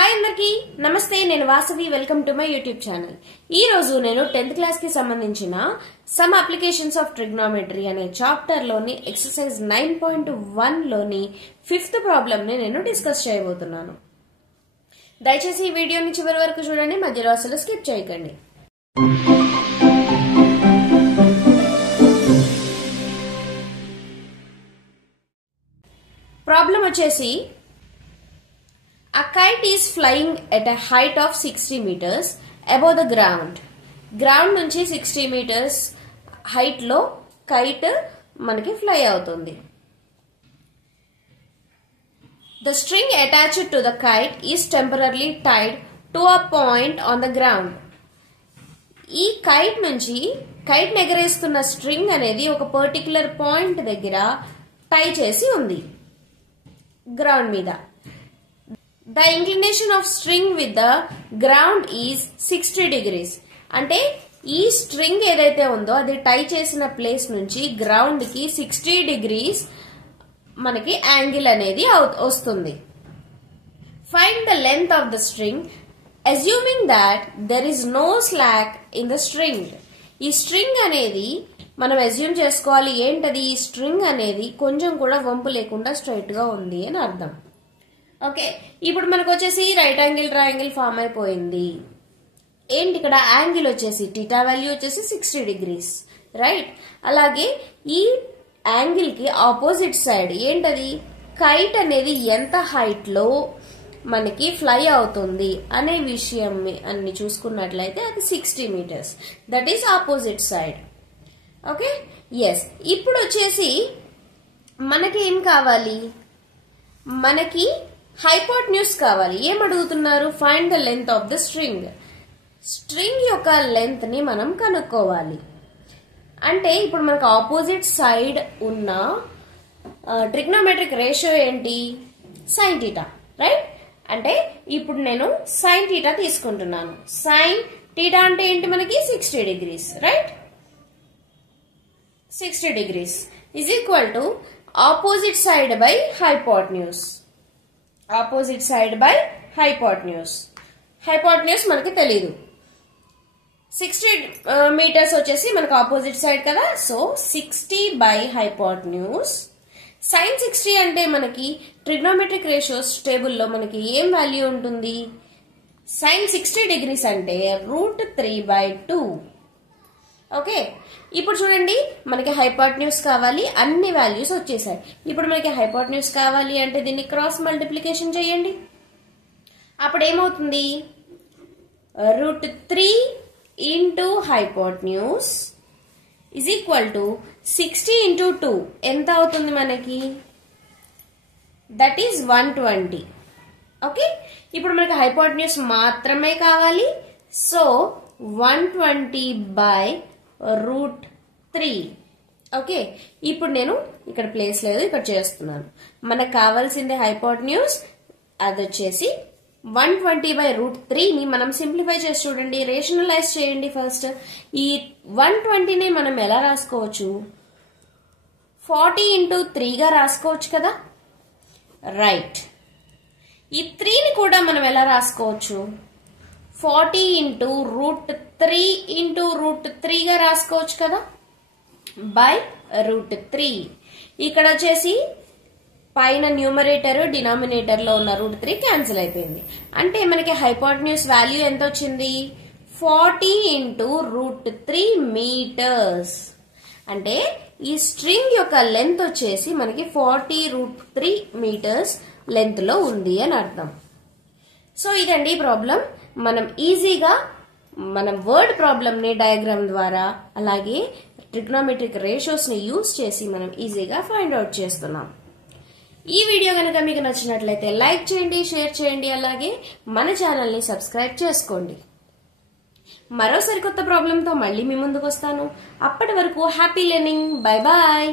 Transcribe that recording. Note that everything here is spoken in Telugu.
హాయ్ అందరికి నమస్తే నేను Vasavi welcome to my YouTube channel. ఈ రోజు నేను 10th క్లాస్ కి సంబంధించిన సమ్ అప్లికేషన్స్ ఆఫ్ ట్రిగ్నోమెట్రీ అనే చాప్టర్ లోని ఎక్సర్సైజ్ 9.1 లోని 5th ప్రాబ్లమ్ ని నేను డిస్కస్ చేయబోతున్నాను. దయచేసి ఈ వీడియోని చివరి వరకు చూడండి, మధ్యలో అసలు స్కిప్ చేయకండి. ప్రాబ్లం వచ్చేసి a kite is flying at a height of 60 meters above the ground. Ground నుంచి 60 meters height లో kite మనకి fly అవుతుంది. The string attached to the kite is temporarily tied to a point on the ground. ఈ kite నుంచి kite ఎగరేస్తున్న స్ట్రింగ్ అనేది ఒక పర్టికులర్ పాయింట్ దగ్గర టై చేసి ఉంది గ్రౌండ్ మీద. The inclination of string with the ground is 60 degrees. అంటే ఈ స్ట్రింగ్ ఏదైతే ఉందో అది టై చేసిన ప్లేస్ నుంచి గ్రౌండ్ కి 60 degrees మనకి యాంగిల్ అనేది వస్తుంది. Find the length of the string assuming that there is no slack in the string. ఈ స్ట్రింగ్ అనేది మనం అస్యూమ్ చేసుకోవాలి ఏంటది, ఈ స్ట్రింగ్ అనేది కొంచెం కూడా వంపు లేకుండా స్ట్రైట్ గా ఉంది అని అర్థం. ఓకే, ఇప్పుడు మనకు వచ్చేసి రైట్ యాంగిల్ ట్రయాంగిల్ ఫామ్ అయిపోయింది. ఏంటి ఇక్కడ యాంగిల్ వచ్చేసి టీటా వాల్యూ వచ్చేసి 60 degrees, రైట్. అలాగే ఈ యాంగిల్ కి ఆపోజిట్ సైడ్ ఏంటది, కైట్ అనేది ఎంత హైట్ లో మనకి ఫ్లై అవుతుంది అనే విషయం అన్ని చూసుకున్నట్లయితే అది 60 meters. That is opposite side. Okay, yes. ఇప్పుడు వచ్చేసి మనకి ఏం కావాలి, మనకి హైపోటెన్యూస్ కావాలి. ఏం అడుగుతున్నారు, find the length of the string. String యొక్క లెంత్ ని మనం కనుక్కోవాలి. అంటే ఇప్పుడు మనకు ఆపోజిట్ సైడ్ ఉన్న ట్రిగ్నోమెట్రిక్ రేషియో ఏంటి, సైన్ థీటా, రైట్. అంటే ఇప్పుడు నేను సైన్ థీటా తీసుకుంటున్నాను. సైన్ థీటా అంటే ఏంటి మనకి 60 degrees, right. 60 degrees is equal to opposite side by hypotenuse. Opposite side by hypotenuse. Hypotenuse మనకి తెలీదు. 60 meters వచ్చేసి మనకు ఆపోజిట్ సైడ్ కదా, సో 60 by hypotenuse. sin 60 అంటే మనకి ట్రిగ్నోమెట్రిక్ రేషియోస్ టేబుల్లో మనకి ఏం వాల్యూ ఉంటుంది, sin 60 degrees అంటే √3/2. ఓకే, ఇప్పుడు చూడండి మనకి హైపోటెన్యూస్ కావాలి, అన్ని వాల్యూస్ వచ్చేసాయి. ఇప్పుడు మనకి హైపోటెన్యూస్ కావాలి అంటే దీన్ని క్రాస్ మల్టిప్లికేషన్ చేయండి. అప్పుడు ఏమవుతుంది, √3 into hypotenuse is equal to 60 into 2 ఎంత అవుతుంది మనకి, దట్ ఈస్ 120. ఓకే, ఇప్పుడు మనకి హైపోటెన్యూస్ మాత్రమే కావాలి, సో 120/√3. ఓకే, ఇప్పుడు నేను ఇక్కడ ప్లేస్ లేదు, ఇక్కడ చేస్తున్నాను. మనకు కావాల్సింది హైపోటెన్యూస్, అది వచ్చేసి 120/√3 ని మనం సింప్లిఫై చేసి చూడండి, రేషనలైజ్ చేయండి. ఫస్ట్ ఈ 120ని మనం ఎలా రాసుకోవచ్చు, 40 into 3 గా రాసుకోవచ్చు కదా, రైట్. ఈ 3ని కూడా మనం ఎలా రాసుకోవచ్చు, 40 into √3 into √3 గా రాసుకోవచ్చు కదా, బై √3. ఇక్కడ వచ్చేసి పైన న్యూమరేటర్ డినామినేటర్ లో ఉన్న √3 క్యాన్సిల్ అయిపోయింది. అంటే మనకి హైపోటెన్యూస్ వాల్యూ ఎంత వచ్చింది, 40 into √3 meters. అంటే ఈ స్ట్రింగ్ యొక్క లెంత్ వచ్చేసి మనకి 40√3 meters లెంత్ లో ఉంది అని అర్థం. సో ఇదండి ప్రాబ్లం. మనం ఈజీగా మనం వర్డ్ ప్రాబ్లమ్ ని డయాగ్రామ్ ద్వారా అలాగే ట్రిగ్నోమెట్రిక్ రేషియోస్ ని యూజ్ చేసి మనం ఈజీగా ఫైండ్ అవుట్ చేస్తున్నాం. ఈ వీడియో కనుక మీకు నచ్చినట్లయితే లైక్ చేయండి, షేర్ చేయండి, అలాగే మన ఛానల్ ని సబ్స్క్రైబ్ చేసుకోండి. మరో సరికొత్త ప్రాబ్లంతో మళ్ళీ మీ ముందుకు వస్తాను. అప్పటి వరకు హ్యాపీ లెర్నింగ్. Bye bye.